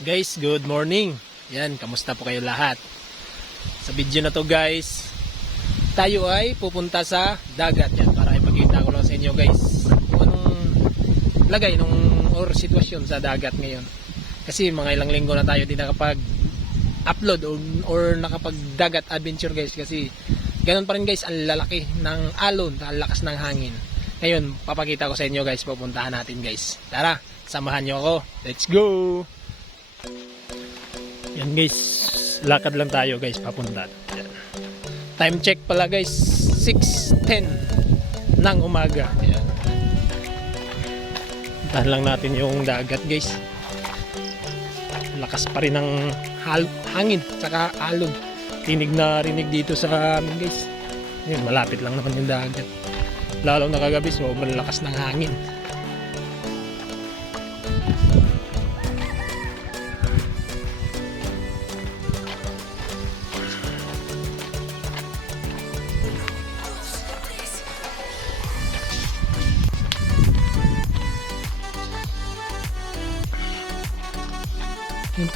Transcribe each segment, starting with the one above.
Guys, good morning. Yan, kamusta po kayo lahat? Sa video na to guys, tayo ay pupunta sa dagat yan para ipakita ko lang sa inyo guys kung anong lagay nung or sitwasyon sa dagat ngayon. Kasi mga ilang linggo na tayo di nakapag-upload or nakapag-dagat adventure guys kasi ganun pa rin guys ang lalaki ng alon, ang lakas ng hangin. Ngayon, papakita ko sa inyo guys, pupuntahan natin guys. Tara, samahan nyo ako. Let's go! Yan guys, lakad lang tayo guys papunta. Yan. Time check pala guys, 6:10 ng umaga. Yan. Puntahan lang natin yung dagat guys. Lakas pa rin ng hangin tsaka alon. Rinig na rinig dito sa amin guys. Yan, malapit lang naman yung dagat. Lalo na kagabi, sobrang lakas ng hangin.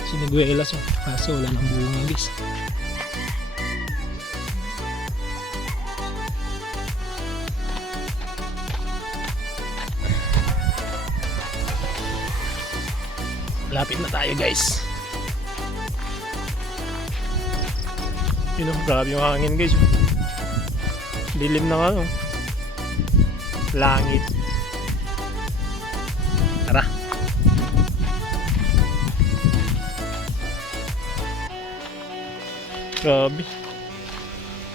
Siniguelas oh. Kaso wala ng bunga guys. Lapit na tayo guys. Yun oh, grabe yung hangin guys. Dilim na ano. Langit. Tara. Grabe.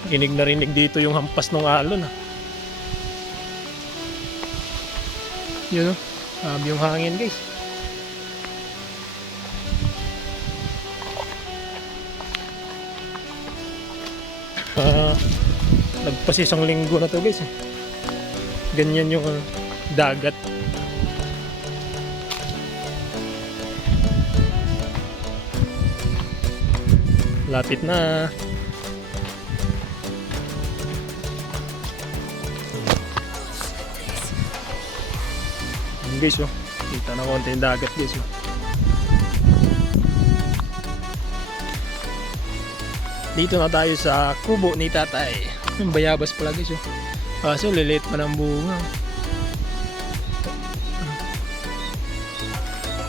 Rinig na rinig dito yung hampas ng alon ah. Yun oh. Grabe yung hangin guys. Nagpas isang linggo na to guys eh. Ganyan yung dagat. Lapit na. Guys oh, kita na konti yung dagat guys oh. Dito na tayo sa kubo ni tatay. Yung bayabas pala guys oh. Kaso lilit pa ng bunga.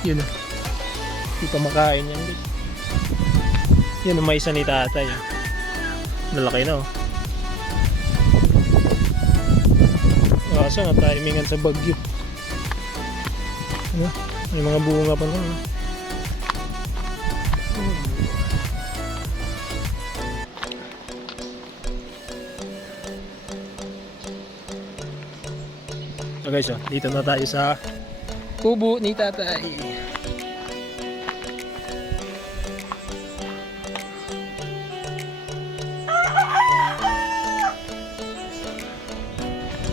Yun oh. Hindi pa makain yan guys. Yan ang may isa ni tatay oh. Nalaki na oh. Kaso nga timingan sa bagyo. Ano? May mga bunga pa nun oh. So guys, oh, dito na tayo sa kubo ni tatay.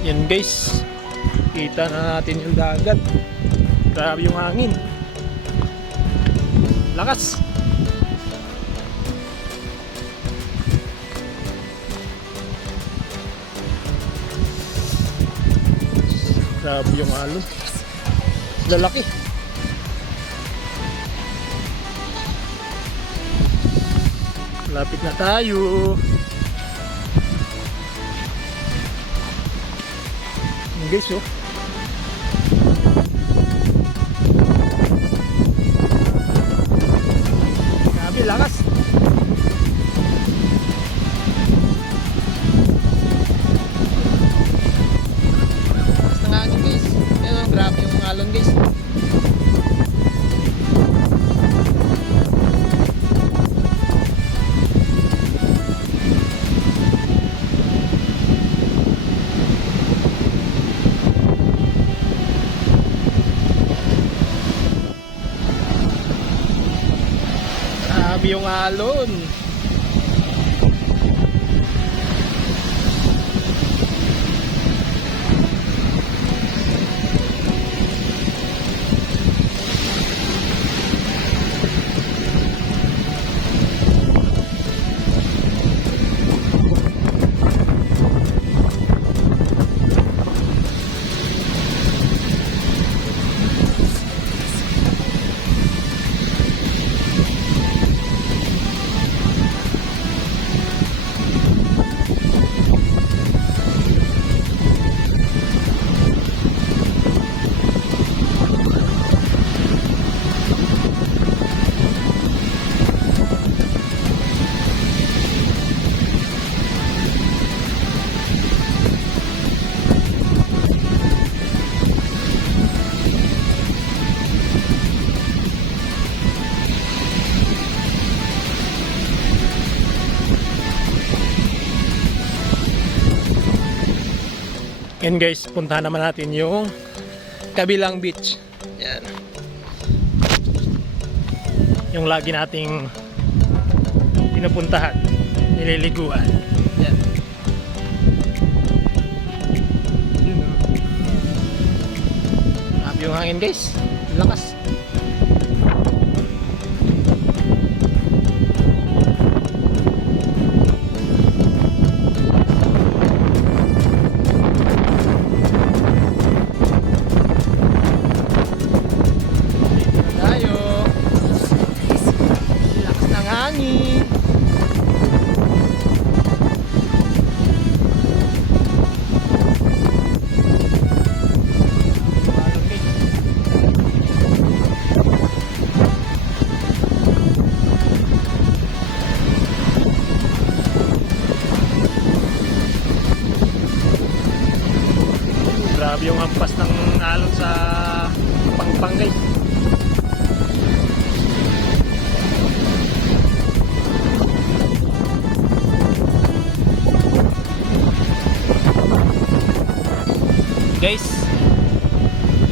Yan guys, kita na natin yung dagat. Grabe yung hangin. Lakas. Grabe yung alon. Lalaki. Lapit na tayo. Guys oh. Grabe lakas. Grabe yung alon guys. Grabe yung alon. And guys, puntahan naman natin yung kabilang beach. Yan. Yung lagi nating pinupuntahan, nililiguan. Yan. Yun, oh. Grabe yung hangin guys. Lakas. Grabe yung ampas ng alon sa pangpang guys. Guys,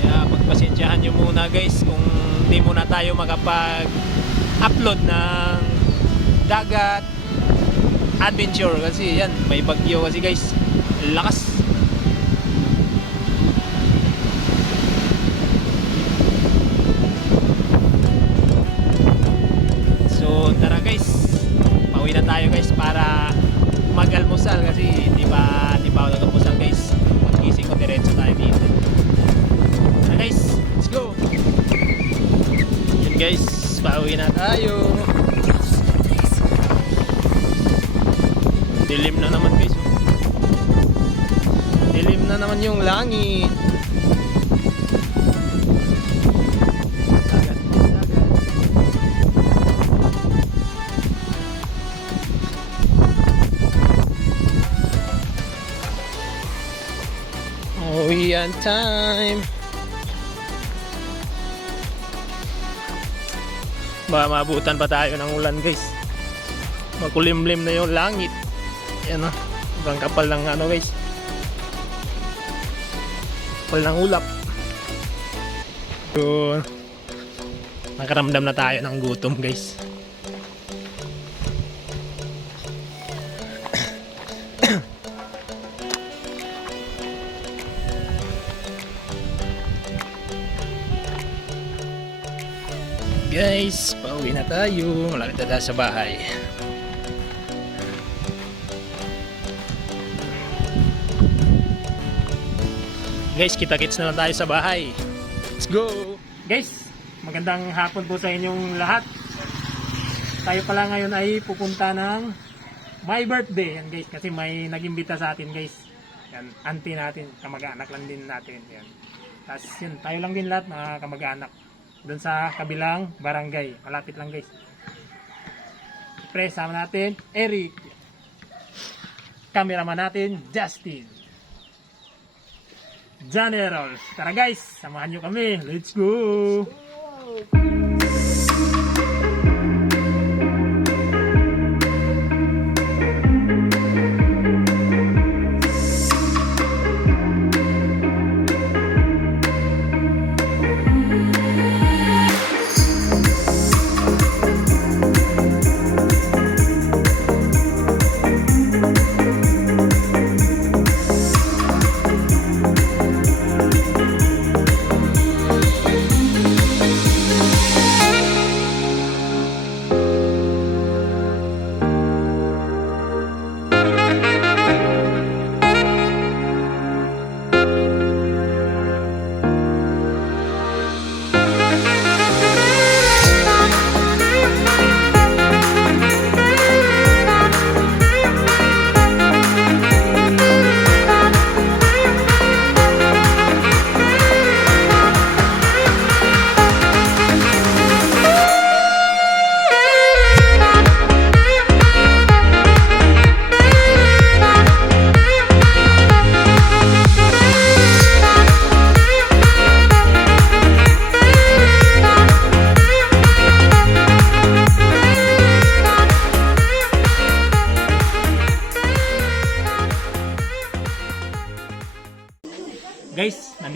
kaya pagpasensyahan nyo muna guys kung hindi muna tayo makapag-upload ng dagat adventure kasi yan, may bagyo kasi guys, lakas. So tara guys, pauwi na tayo guys para mag-almusal kasi di ba ako nag-almusal guys. Gising ko diretso tayo dito. Tara guys, let's go. Yun guys, pauwi na tayo. Dilim na naman guys. Dilim na naman yung langit. Uwian time. Baka maabutan pa tayo ng ulan guys. Makulimlim na yung langit. Yan o. Ibang kapal ng ano guys. Kapal ng ulap. So, nakaramdam na tayo ng gutom guys. Guys, pauwi na tayo. Malapit na tayo sa bahay. Guys, kita-kits na lang tayo sa bahay. Let's go! Guys, magandang hapon po sa inyong lahat. Tayo pala ngayon ay pupunta ng my birthday. Yan guys, kasi may nag-imbita sa atin guys. Yan, auntie natin, kamag-anak lang din natin. Yan. Tapos yun, tayo lang din lahat mga kamag-anak. Doon sa kabilang barangay. Malapit lang guys. Pre, sama natin, Eric. Cameraman natin, Justin. General. Tara guys, samahan nyo kami. Let's go!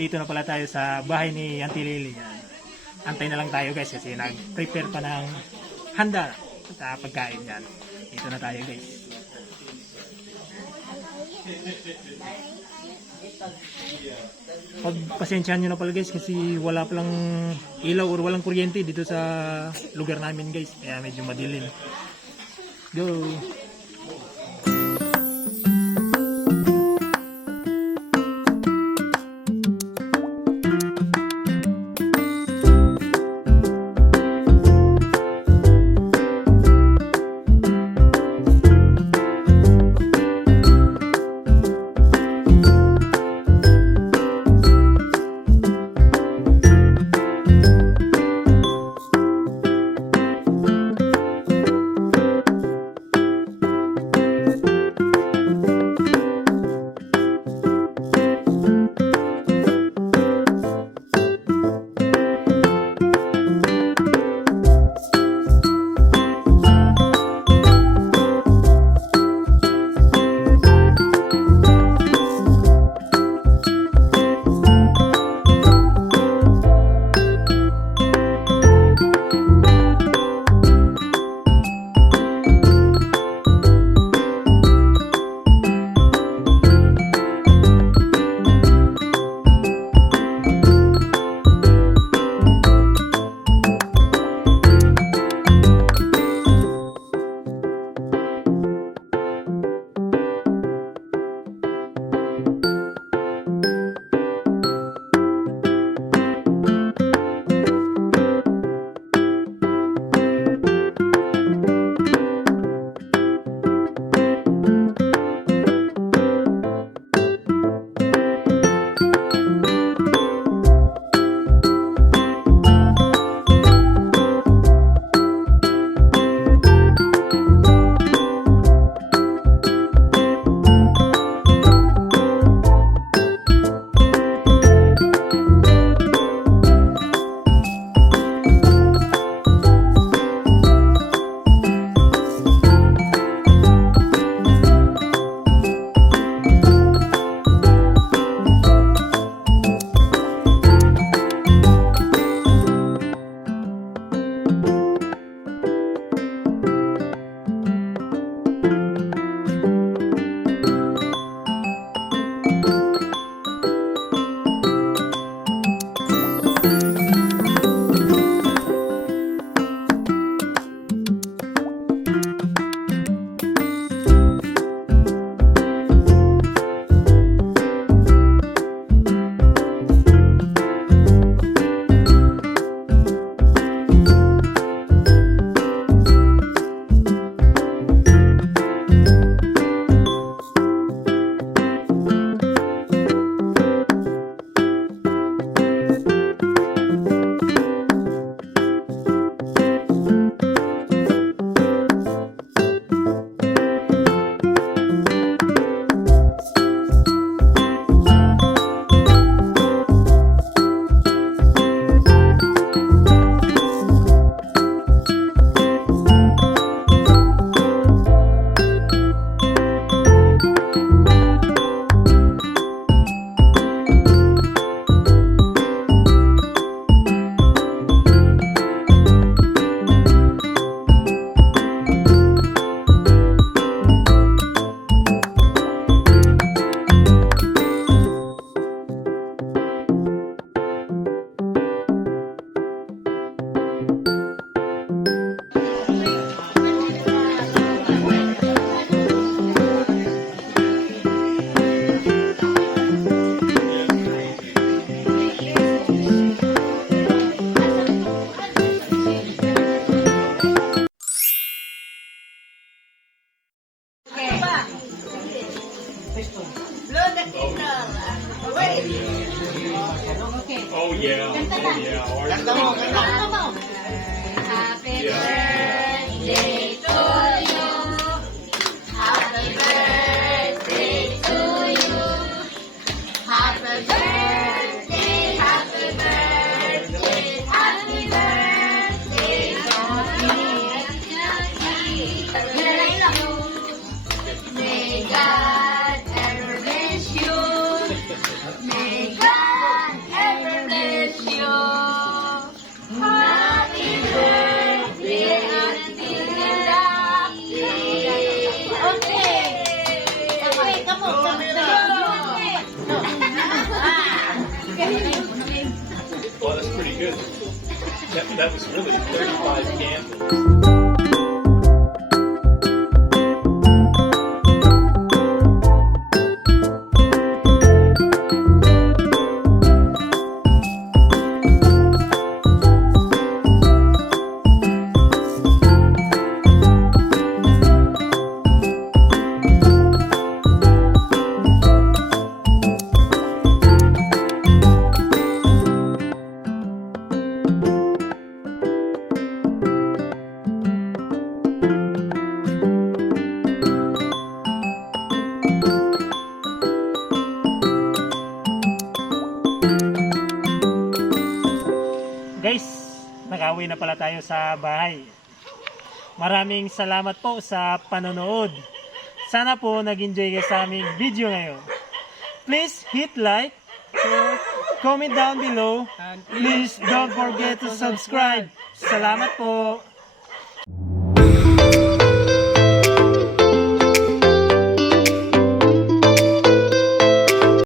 nandito na pala tayo sa bahay ni Auntie Lily. Yan. Antay na lang tayo guys kasi nag-prepare pa ng handa sa pagkain yan. Dito na tayo guys. Pagpasensyahan nyo na pala guys kasi wala palang ilaw or walang kuryente dito sa lugar namin guys. Kaya medyo madilim. Go! Oh yeah. Oh yeah. Ganda mo, ganda mo. Happy Yeah. birthday to you. Happy birthday to you. Happy birthday, happy birthday, happy birthday to you. May God ever bless you. May God that was really 35 candles. Guys, nakauwi na pala tayo sa bahay. Maraming salamat po sa panonood. Sana po nag-enjoy kayo sa aming video ngayon. Please hit like, share, comment down below. And please don't forget to subscribe. Salamat po.